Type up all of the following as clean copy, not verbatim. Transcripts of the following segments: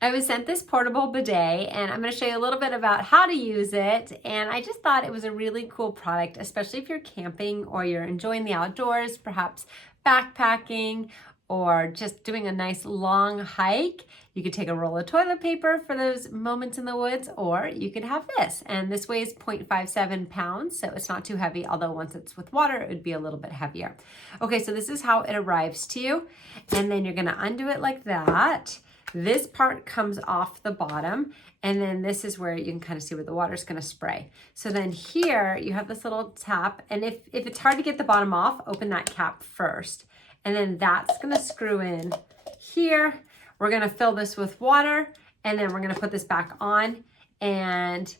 I was sent this portable bidet, and I'm going to show you a little bit about how to use it. And I just thought it was a really cool product, especially if you're camping or you're enjoying the outdoors, perhaps backpacking or just doing a nice long hike. You could take a roll of toilet paper for those moments in the woods, or you could have this. And this weighs 0.57 pounds, so it's not too heavy, although once it's with water, it would be a little bit heavier. Okay, so this is how it arrives to you. And then you're going to undo it like that. This part comes off the bottom, and then this is where you can kind of see where the water's going to spray. So then here you have this little tap, and if it's hard to get the bottom off, open that cap first. And then that's going to screw in here. We're going to fill this with water, and then we're going to put this back on, and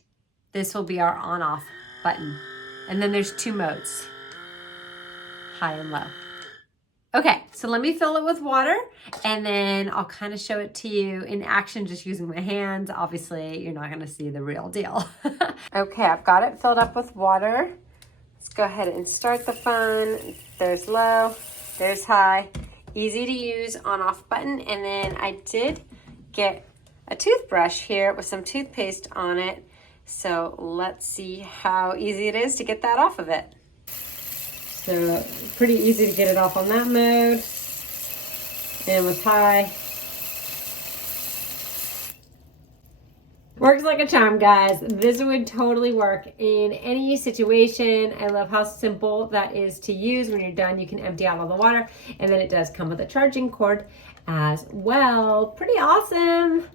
this will be our on-off button. And then there's two modes, high and low. Okay, so let me fill it with water, and then I'll kind of show it to you in action just using my hands. Obviously, you're not going to see the real deal. Okay, I've got it filled up with water. Let's go ahead and start the fun. There's low, there's high. Easy to use on-off button, and then I did get a toothbrush here with some toothpaste on it. So let's see how easy it is to get that off of it. So pretty easy to get it off on that mode, and with high. Works like a charm, guys. This would totally work in any situation. I love how simple that is to use. When you're done, you can empty out all the water, and then it does come with a charging cord as well. Pretty awesome.